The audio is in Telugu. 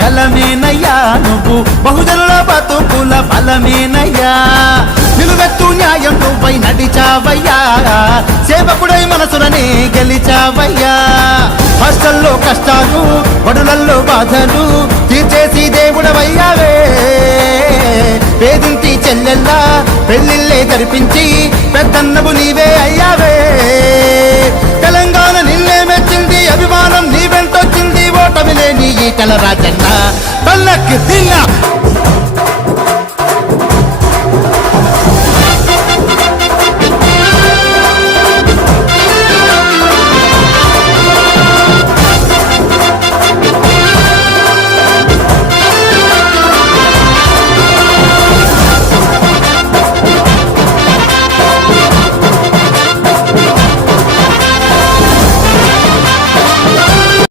గలమేనయ్యా నువ్వు బహుజనుల బతుకుల బలమేనయ్యా నిలువెత్తు న్యాయం నువ్వై నడిచావయ్యా సేవకుడై మనసులనే గెలిచావయ్యా హాస్టల్లో కష్టాలు బడులల్లో బాధలు తీర్చేసి దేవుడవయ్యావే పేదింటి చెల్లెల్లా పెళ్ళిళ్ళే జరిపించి పెద్దన్నవు నీవే అయ్యావే తెలంగాణ నిన్నే మెచ్చింది అభిమానం నీ వెంటొచ్చింది ఓటమి లేని ఈటల రాజన్న పల్లకి దిన్న